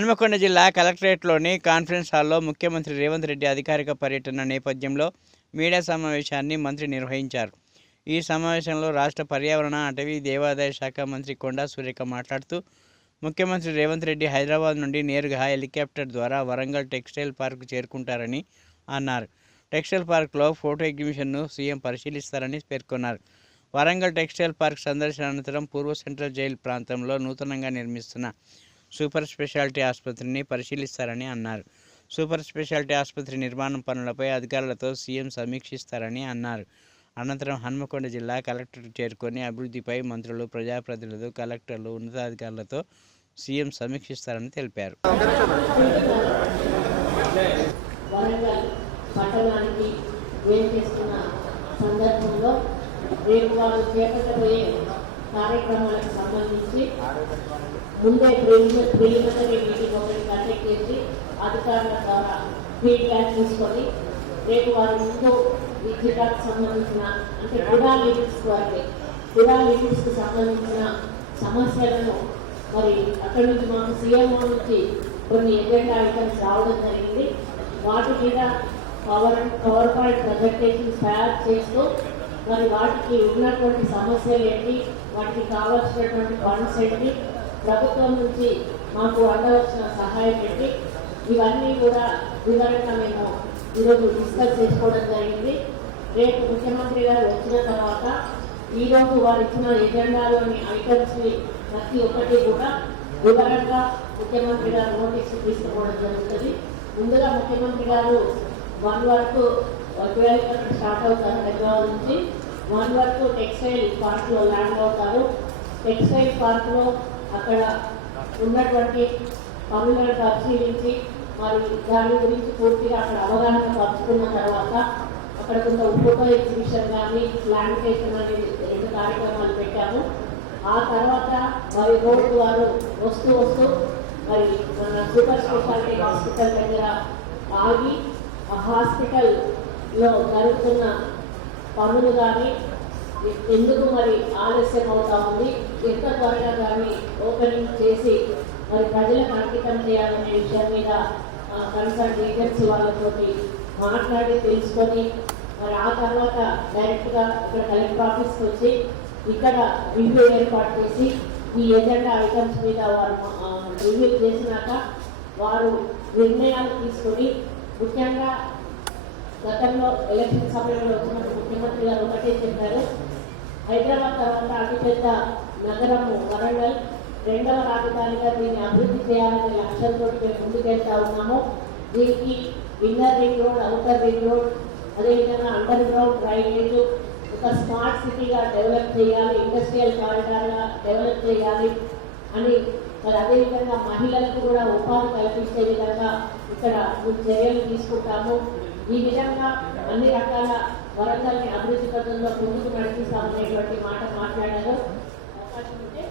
హన్మకొండ జిల్లా కలెక్టరేట్లోని కాన్ఫరెన్స్ హాల్లో ముఖ్యమంత్రి రేవంత్ రెడ్డి అధికారిక పర్యటన నేపథ్యంలో మీడియా సమావేశాన్ని మంత్రి నిర్వహించారు. ఈ సమావేశంలో రాష్ట్ర పర్యావరణ, అటవీ, దేవాదాయ శాఖ మంత్రి కొండా సురేఖ మాట్లాడుతూ, ముఖ్యమంత్రి రేవంత్ రెడ్డి హైదరాబాద్ నుండి నేరుగా హెలికాప్టర్ ద్వారా వరంగల్ టెక్స్టైల్ పార్క్ చేరుకుంటారని అన్నారు. టెక్స్టైల్ పార్క్లో ఫోటో ఎగ్జిబిషన్ను సీఎం పరిశీలిస్తారని పేర్కొన్నారు. వరంగల్ టెక్స్టైల్ పార్క్ సందర్శన అనంతరం పూర్వ సెంట్రల్ జైలు ప్రాంతంలో నూతనంగా నిర్మిస్తున్న సూపర్ స్పెషాలిటీ ఆసుపత్రిని పరిశీలిస్తారని అన్నారు. సూపర్ స్పెషాలిటీ ఆసుపత్రి నిర్మాణం పనులపై అధికారులతో సీఎం సమీక్షిస్తారని అన్నారు. అనంతరం హన్మకొండ జిల్లా కలెక్టరేట్ చేరుకొని అభివృద్ధిపై మంత్రులు, ప్రజాప్రతినిధులు, కలెక్టర్లు, ఉన్నతాధికారులతో సీఎం సమీక్షిస్తారని తెలిపారు. కార్యక్రమాలకు సంబంధించి ముందే ప్రిలిమినరీ మీటింగ్ ఒకటి కండక్ట్ చేసి అధికారుల ద్వారా ఫీడ్బ్యాక్ తీసుకొని రేపు వారి ముందు ఈ జిల్లాకు సంబంధించిన అంటే కుడా లిమిట్స్కి సంబంధించిన సమస్యలను మరి అక్కడి నుంచి మాకు సీఎంఓ నుంచి కొన్ని ఎజెండా ఐటమ్స్ రావడం జరిగింది. వాటి మీద పవర్ పాయింట్ ప్రజెంటేషన్స్ తయారు చేస్తూ మరి వాటికి ఉన్నటువంటి సమస్యలు ఏంటి, వాటికి కావాల్సినటువంటి ఫండ్స్ ఏంటి, ప్రభుత్వం నుంచి మాకు అందవలసిన సహాయం ఏంటి, ఇవన్నీ కూడా వివరంగా మేము ఈరోజు డిస్కస్ చేసుకోవడం జరిగింది. రేపు ముఖ్యమంత్రి గారు వచ్చిన తర్వాత ఈరోజు వారు ఇచ్చిన ఎజెండాలోని ఐటమ్స్ని ప్రతి ఒక్కటి కూడా వివరంగా ముఖ్యమంత్రి గారు నోటీస్ తీసుకోవడం జరుగుతుంది. ముందుగా ముఖ్యమంత్రి గారు 1 వరకు 12 స్టార్ట్ అవుతారు. హైదరాబాద్ నుంచి 1 వరకు టెక్స్టైల్ పార్క్లో ల్యాండ్ అవుతారు. టెక్స్టైల్ పార్క్లో అక్కడ ఉన్నటువంటి పనులను పరిశీలించి మరి దాని గురించి పూర్తిగా అక్కడ అవగాహన పంచుకున్న తర్వాత అక్కడ కొంత ఫోటో ఎగ్జిబిషన్ కానీ ప్లాంటేషన్ అనేది 2 కార్యక్రమాలు పెట్టాము. ఆ తర్వాత మరి రోడ్డు వారు వస్తూ మరి మన సూపర్ స్పెషాలిటీ హాస్పిటల్ దగ్గర ఆగి ఆ హాస్పిటల్లో జరుగుతున్న పనులు కానీ ఎందుకు మరి ఆలస్యం అవుతా ఉంది, ఎంత త్వరగా కానీ ఓపెనింగ్ చేసి మరి ప్రజలకు అంకితం చేయాలనే విషయం మీద కన్సర్న్ ఏజెన్సీ వాళ్ళతో మాట్లాడి తెలుసుకొని మరి ఆ తర్వాత డైరెక్ట్గా ఇక్కడ కలెక్టర్ ఆఫీస్కి వచ్చి ఇక్కడ రివ్యూ ఏర్పాటు చేసి ఈ ఎజెండా ఐటమ్స్ మీద వారు రివ్యూ చేసినాక వారు నిర్ణయాలు తీసుకొని ముఖ్యంగా గతంలో ఎలక్షన్ సమయంలో వచ్చినప్పుడు ముఖ్యమంత్రి గారు ఒకటే చెప్పారు, హైదరాబాద్ తర్వాత అతిపెద్ద నగరము వరంగల్, 2వ రాజధానిగా దీన్ని అభివృద్ధి చేయాలనే లక్ష్యంతో మేము ముందుకెళ్తా ఉన్నాము. దీనికి inner ring road, outer ring road, అదేవిధంగా అండర్ గ్రౌండ్ డ్రైనేజ్, ఒక స్మార్ట్ సిటీగా డెవలప్ చేయాలి, ఇండస్ట్రియల్ కారిడార్గా డెవలప్ చేయాలి అని మరి అదేవిధంగా మహిళలకు కూడా ఉపాధి కల్పించే విధంగా ఇక్కడ చర్యలు తీసుకుంటాము. ఈ విధంగా అన్ని రకాల వరంగల్ని అభివృద్ధి పథంలో ముందుకు నడిపిస్తామనేటువంటి మాట మాట్లాడారు. అవకాశం ఉంటే